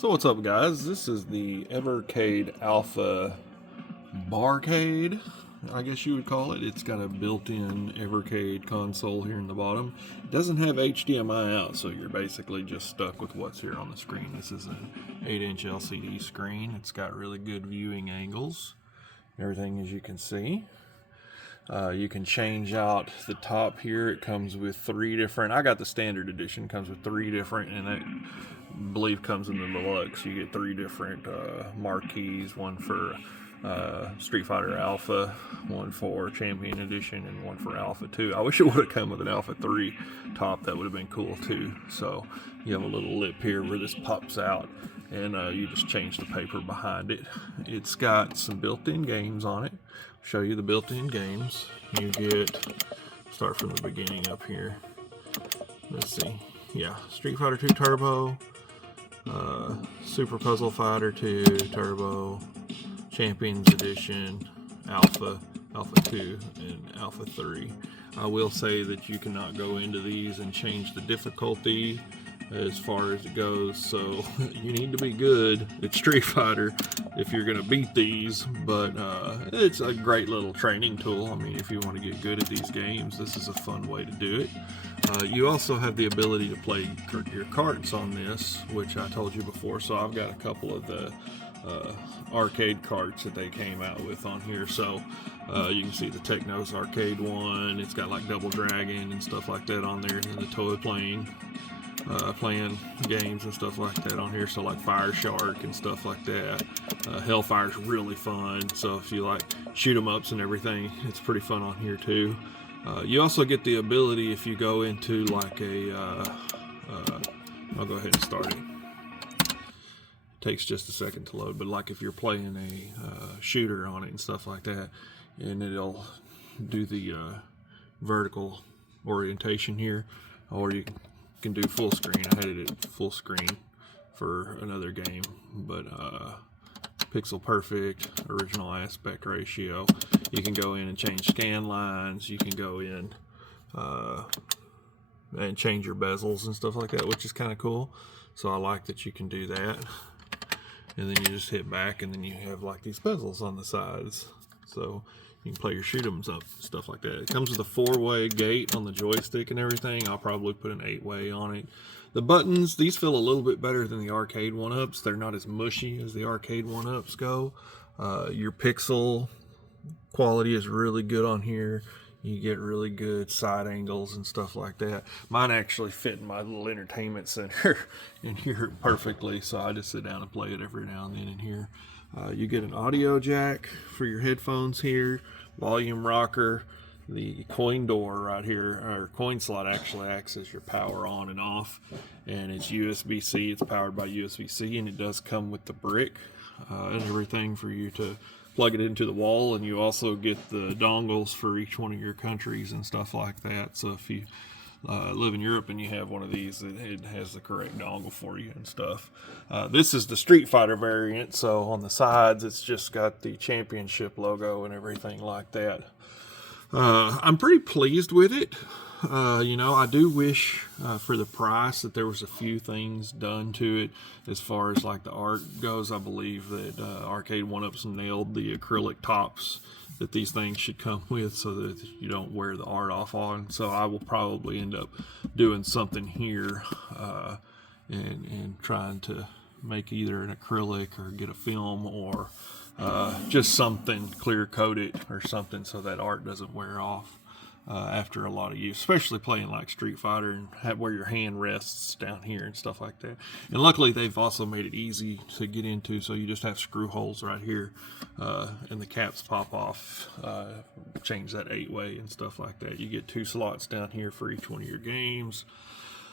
So what's up, guys? This is the Evercade Alpha barcade, I guess you would call it. It's got a built-in Evercade console here in the bottom. It doesn't have HDMI out, so you're basically just stuck with what's here on the screen. This is an 8-inch LCD screen. It's got really good viewing angles, everything as you can see. You can change out the top here. It comes with 3 different, I got the standard edition, comes with 3 different, and I believe comes in the deluxe. You get 3 different marquees, one for Street Fighter Alpha, one for Champion Edition, and one for Alpha 2. I wish it would have come with an Alpha 3 top. That would have been cool too. So you have a little lip here where this pops out, and you just change the paper behind it. It's got some built-in games on it. Show you the built-in games. You get, start from the beginning up here. Let's see. Yeah, Street Fighter 2 Turbo, Super Puzzle Fighter 2 Turbo, Champions Edition, Alpha, Alpha 2, and Alpha 3. I will say that you cannot go into these and change the difficulty as far as it goes, so you need to be good at Street Fighter if you're going to beat these, but it's a great little training tool. I mean, if you want to get good at these games, this is a fun way to do it. You also have the ability to play your carts on this, which I told you before, so I've got a couple of the arcade carts that they came out with on here. So you can see the Technos arcade one. It's got like Double Dragon and stuff like that on there, and then the toy playing games and stuff like that on here, so like Fire Shark and stuff like that. Hellfire's really fun, so if you like shoot 'em ups and everything, it's pretty fun on here too. You also get the ability, if you go into like a I'll go ahead and start it. Takes just a second to load, but like if you're playing a shooter on it and stuff like that, and it'll do the vertical orientation here, or you can do full screen. I had it at full screen for another game, but pixel perfect, original aspect ratio. You can go in and change scan lines. You can go in and change your bezels and stuff like that, which is kind of cool. So I like that you can do that. And then you just hit back, and then you have like these bezels on the sides. So you can play your shoot 'ems up, stuff like that. It comes with a 4-way gate on the joystick and everything. I'll probably put an 8-way on it. The buttons, these feel a little bit better than the arcade 1-ups. They're not as mushy as the arcade 1-ups go. Your pixel quality is really good on here. You get really good side angles and stuff like that. Mine actually fit in my little entertainment center in here perfectly, so I just sit down and play it every now and then in here. You get an audio jack for your headphones here, volume rocker, the coin door right here, or coin slot actually acts as your power on and off, and it's USB-C. It's powered by USB-C, and it does come with the brick and everything for you to plug it into the wall, and you also get the dongles for each one of your countries and stuff like that. So if you live in Europe and you have one of these, it has the correct dongle for you and stuff. This is the Street Fighter variant, so on the sides it's just got the championship logo and everything like that. I'm pretty pleased with it. You know, I do wish for the price that there was a few things done to it as far as like the art goes. I believe that Arcade 1-ups nailed the acrylic tops that these things should come with, so that you don't wear the art off on. So I will probably end up doing something here and trying to make either an acrylic or get a film, or just something clear coated or something, so that art doesn't wear off after a lot of use, especially playing like Street Fighter and where your hand rests down here and stuff like that. And luckily they've also made it easy to get into, so you just have screw holes right here and the caps pop off. Change that 8-way and stuff like that. You get 2 slots down here for each one of your games.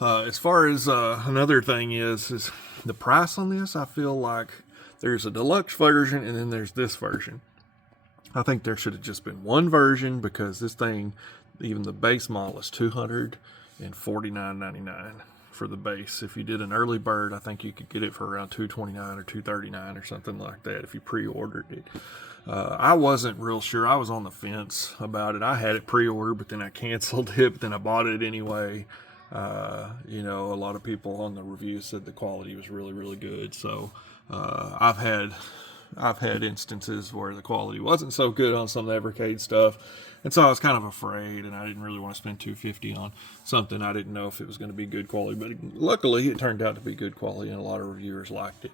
As far as another thing is the price on this. I feel like there's a deluxe version and then there's this version. I think there should have just been one version, because this thing, even the base model, is $249.99 for the base. If you did an early bird, I think you could get it for around $229 or $239 or something like that if you pre-ordered it. I wasn't real sure. I was on the fence about it. I had it pre-ordered, but then I canceled it, but then I bought it anyway. You know, a lot of people on the review said the quality was really, really good. So I've had instances where the quality wasn't so good on some of the Evercade stuff, and so I was kind of afraid, and I didn't really want to spend $250 on something I didn't know if it was going to be good quality. But luckily, it turned out to be good quality, and a lot of reviewers liked it.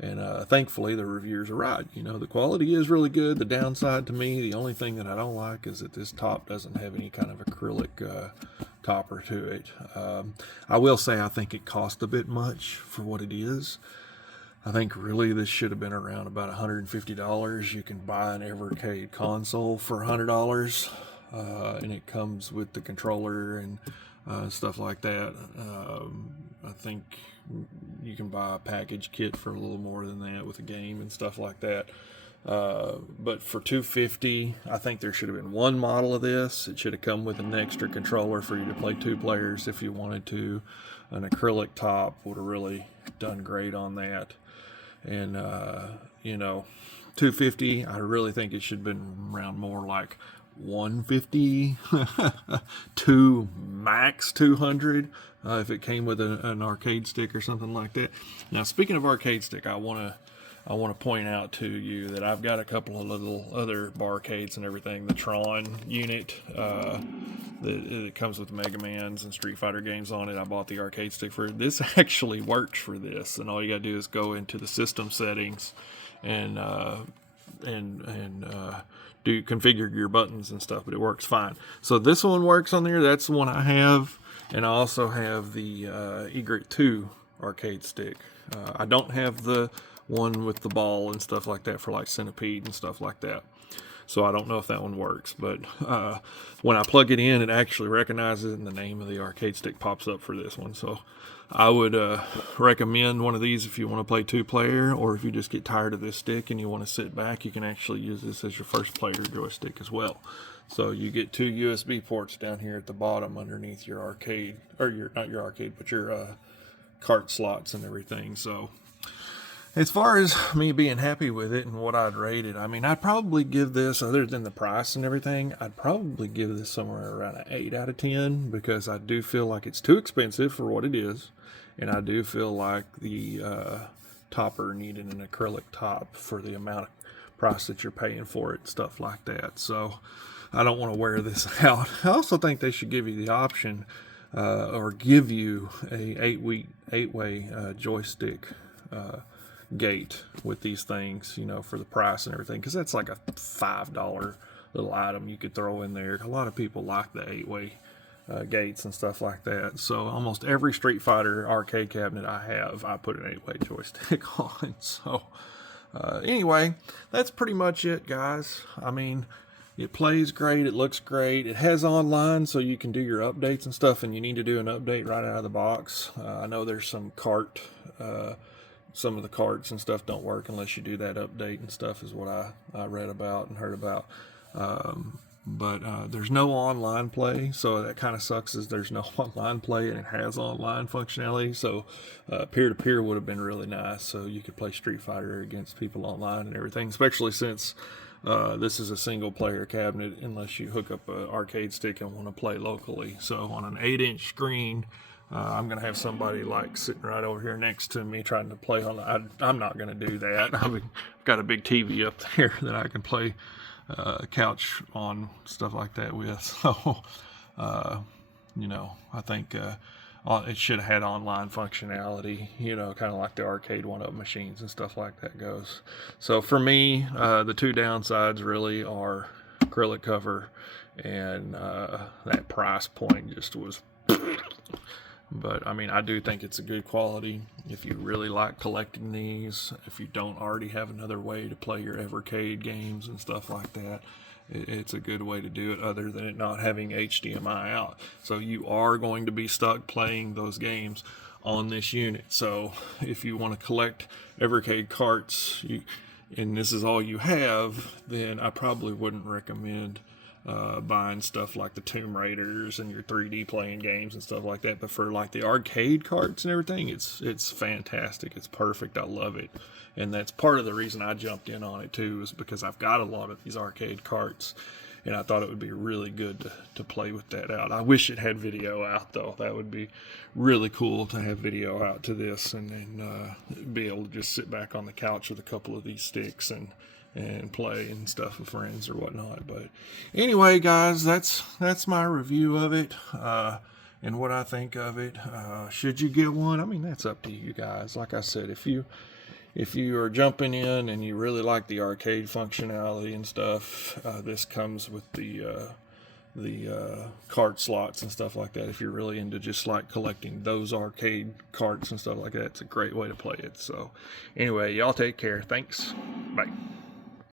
And thankfully, the reviewers are right. You know, the quality is really good. The downside to me, the only thing that I don't like is that this top doesn't have any kind of acrylic topper to it. I will say I think it cost a bit much for what it is. I think really this should have been around about $150. You can buy an Evercade console for $100, and it comes with the controller and stuff like that. I think you can buy a package kit for a little more than that with a game and stuff like that. But for $250, I think there should have been one model of this. It should have come with an extra controller for you to play 2 players if you wanted to. An acrylic top would have really done great on that. And you know, $250, I really think it should have been around more like $150 to max $200 if it came with an arcade stick or something like that. Now, speaking of arcade stick, I want to point out to you that I've got a couple of little other barcades and everything. The Tron unit that comes with Mega Man's and Street Fighter games on it. I bought the arcade stick for it. This actually works for this, and all you gotta do is go into the system settings and do configure your buttons and stuff. But it works fine. So this one works on there. That's the one I have, and I also have the Egret 2 arcade stick. I don't have the one with the ball and stuff like that for like Centipede and stuff like that. So I don't know if that one works, but when I plug it in, it actually recognizes it, and the name of the arcade stick pops up for this one. So I would recommend one of these if you want to play 2-player, or if you just get tired of this stick and you want to sit back, you can actually use this as your first player joystick as well. So you get 2 USB ports down here at the bottom underneath your arcade, or not your arcade, but your cart slots and everything. So as far as me being happy with it and what I'd rate it, I mean, I'd probably give this, other than the price and everything, I'd probably give this somewhere around an 8 out of 10, because I do feel like it's too expensive for what it is, and I do feel like the topper needed an acrylic top for the amount of price that you're paying for it, stuff like that. So I don't want to wear this out. I also think they should give you the option, or give you a 8-way joystick gate with these things, you know, for the price and everything, because that's like a $5 little item you could throw in there. A lot of people like the 8-way gates and stuff like that. So almost every Street Fighter arcade cabinet I have, I put an 8-way joystick on. So anyway, that's pretty much it, guys. I mean, it plays great, it looks great, it has online, so you can do your updates and stuff, and you need to do an update right out of the box. I know there's some some of the carts and stuff don't work unless you do that update and stuff, is what I read about and heard about. But there's no online play, so that kind of sucks, is there's no online play, and it has online functionality. So peer-to-peer would have been really nice, so you could play Street Fighter against people online and everything, especially since this is a single-player cabinet unless you hook up an arcade stick and want to play locally. So on an 8-inch screen, I'm going to have somebody like sitting right over here next to me trying to play on I'm not going to do that. I've got a big TV up there that I can play couch on, stuff like that with. So, you know, I think it should have had online functionality, you know, kind of like the arcade one-up machines and stuff like that goes. So for me, the 2 downsides really are acrylic cover, and that price point just was... But I mean, I do think it's a good quality. If you really like collecting these, if you don't already have another way to play your Evercade games and stuff like that, it's a good way to do it, other than it not having HDMI out. So you are going to be stuck playing those games on this unit. So if you want to collect Evercade carts, and this is all you have, then I probably wouldn't recommend buying stuff like the Tomb Raiders and your 3D playing games and stuff like that. But for like the arcade carts and everything, it's fantastic. It's perfect. I love it. And that's part of the reason I jumped in on it too, is because I've got a lot of these arcade carts. and I thought it would be really good to play with that out. I wish it had video out though. That would be really cool to have video out to this, and then be able to just sit back on the couch with a couple of these sticks and play and stuff with friends or whatnot. But anyway, guys, that's my review of it, and what I think of it. Should you get one? I mean, that's up to you guys. Like I said, if you are jumping in and you really like the arcade functionality and stuff, this comes with the card slots and stuff like that. If you're really into just like collecting those arcade cards and stuff like that, it's a great way to play it. So anyway, y'all take care. Thanks. Bye.